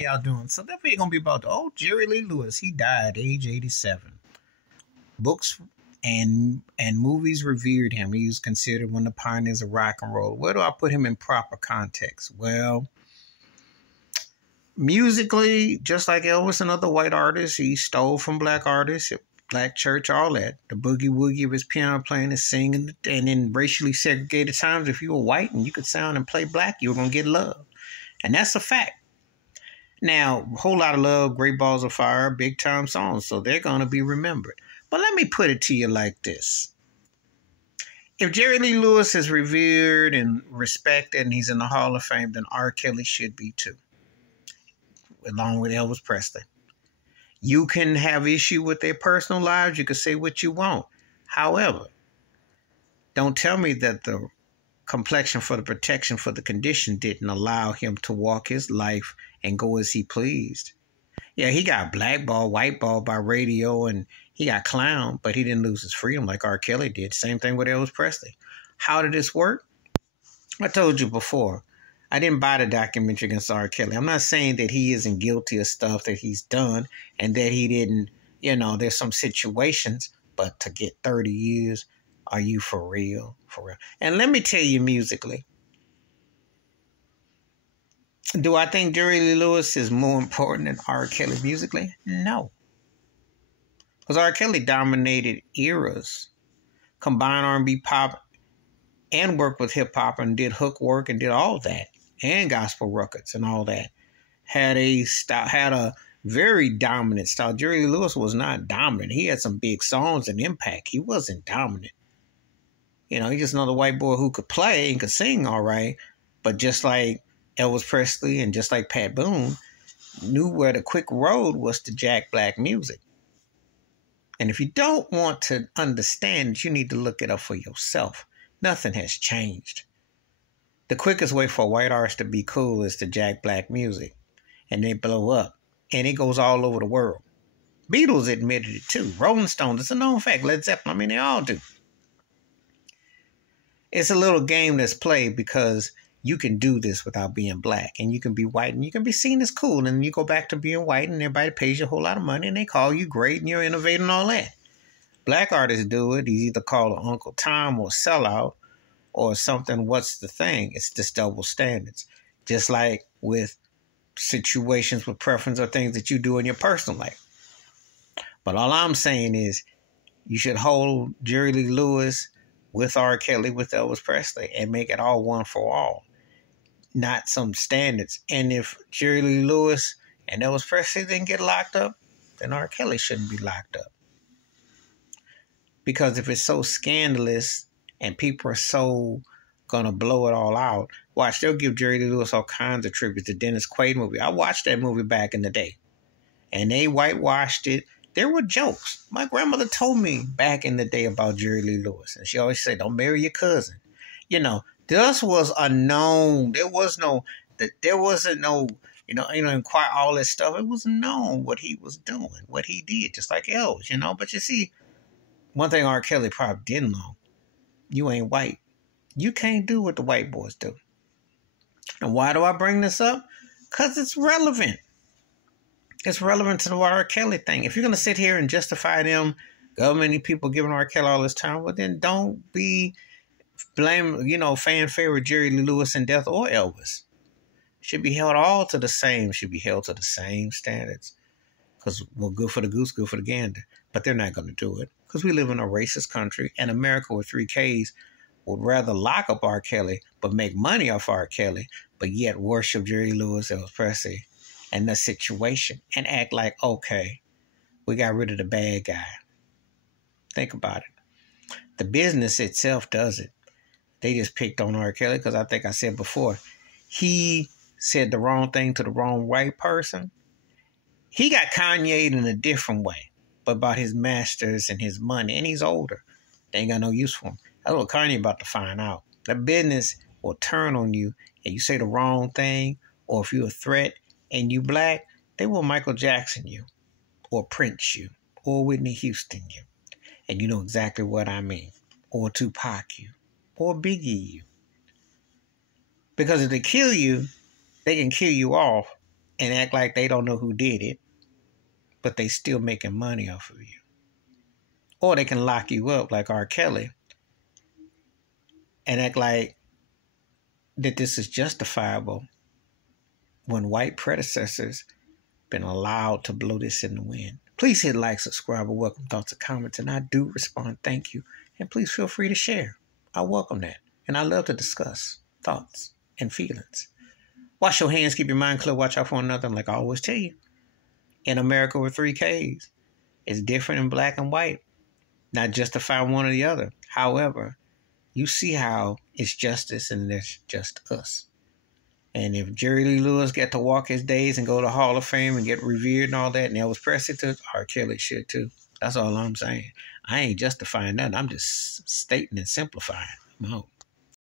y'all doing? So that video gonna be about the old Jerry Lee Lewis. He died age 87. Books and movies revered him. He was considered one of the pioneers of rock and roll. Where do I put him in proper context? Well, musically, just like Elvis and other white artists, he stole from black artists, black church, all that. The boogie woogie of his piano playing and singing, and in racially segregated times, if you were white and you could sound and play black, you were gonna get love. And that's a fact. Now, a whole lot of love, Great Balls of Fire, big time songs, so they're going to be remembered. But let me put it to you like this. If Jerry Lee Lewis is revered and respected and he's in the Hall of Fame, then R. Kelly should be too, along with Elvis Presley. You can have issue with their personal lives. You can say what you want. However, don't tell me that the complexion for the protection for the condition didn't allow him to walk his life and go as he pleased. Yeah, he got blackballed, whiteballed by radio, and he got clowned, but he didn't lose his freedom like R. Kelly did. Same thing with Elvis Presley. How did this work? I told you before, I didn't buy the documentary against R. Kelly. I'm not saying that he isn't guilty of stuff that he's done and that he didn't, there's some situations, but to get 30 years, are you for real? For real. And let me tell you musically, do I think Jerry Lee Lewis is more important than R. Kelly musically? No. Because R. Kelly dominated eras, combined R&B pop and worked with hip hop and did hook work and did all that, and gospel records and all that. Had a very dominant style. Jerry Lee Lewis was not dominant. He had some big songs and impact. He wasn't dominant. He's just another white boy who could play and could sing all right, but just like Elvis Presley and just like Pat Boone, knew where the quick road was to jack black music. And if you don't want to understand it, you need to look it up for yourself. Nothing has changed. The quickest way for a white artist to be cool is to jack black music, and they blow up, and it goes all over the world. Beatles admitted it too. Rolling Stones, it's a known fact. Led Zeppelin, they all do. It's a little game that's played because you can do this without being black, and you can be white, and you can be seen as cool, and then you go back to being white, and everybody pays you a whole lot of money, and they call you great, and you're innovating and all that. Black artists do it. He's either called Uncle Tom or sellout or something. What's the thing? It's just double standards. Just like with situations with preference or things that you do in your personal life. But all I'm saying is you should hold Jerry Lee Lewis with R. Kelly, with Elvis Presley, and make it all one for all. Not some standards. And if Jerry Lee Lewis and Elvis Presley didn't get locked up, then R. Kelly shouldn't be locked up. Because if it's so scandalous and people are so gonna blow it all out, watch, they'll give Jerry Lee Lewis all kinds of tributes. The Dennis Quaid movie. I watched that movie back in the day. And they whitewashed it. There were jokes. My grandmother told me back in the day about Jerry Lee Lewis. And she always said, don't marry your cousin. This was a known. There wasn't no, inquire all that stuff. It was known what he was doing, what he did, just like Elvis, But you see, one thing R. Kelly probably didn't know, you ain't white. You can't do what the white boys do. And why do I bring this up? Because it's relevant. It's relevant to the R. Kelly thing. If you're going to sit here and justify them, many people giving R. Kelly all this time, well, then don't be fan favorite Jerry Lee Lewis in death or Elvis. Should be held all to the same, should be held to the same standards. Because, good for the goose, good for the gander. But they're not going to do it. Because we live in a racist country, and America with 3 Ks would rather lock up R. Kelly, but make money off R. Kelly, but yet worship Jerry Lewis, Elvis Presley, and the situation, and act like, okay, we got rid of the bad guy. Think about it. The business itself does it. They just picked on R. Kelly because I think I said before, he said the wrong thing to the wrong white person. He got Kanye'd in a different way, but about his masters and his money, and he's older. They ain't got no use for him. That's what Kanye about to find out. The business will turn on you, and you say the wrong thing, or if you're a threat and you black, they will Michael Jackson you, or Prince you, or Whitney Houston you. And you know exactly what I mean. Or Tupac you, or Biggie you. Because if they kill you, they can kill you off and act like they don't know who did it, but they still making money off of you. Or they can lock you up like R. Kelly and act like that this is justifiable when white predecessors been allowed to blow this in the wind. Please hit like, subscribe, or welcome thoughts and comments, and I do respond. Thank you. And please feel free to share. I welcome that. And I love to discuss thoughts and feelings. Wash your hands, keep your mind clear, watch out for one another. And like I always tell you, in America with 3 Ks, it's different in black and white. Not justify one or the other. However, you see how it's justice and there's just us. And if Jerry Lee Lewis got to walk his days and go to Hall of Fame and get revered and all that, and Elvis Presley too, R. Kelly should too. That's all I'm saying. I ain't justifying nothing. I'm just stating and simplifying. I'm out.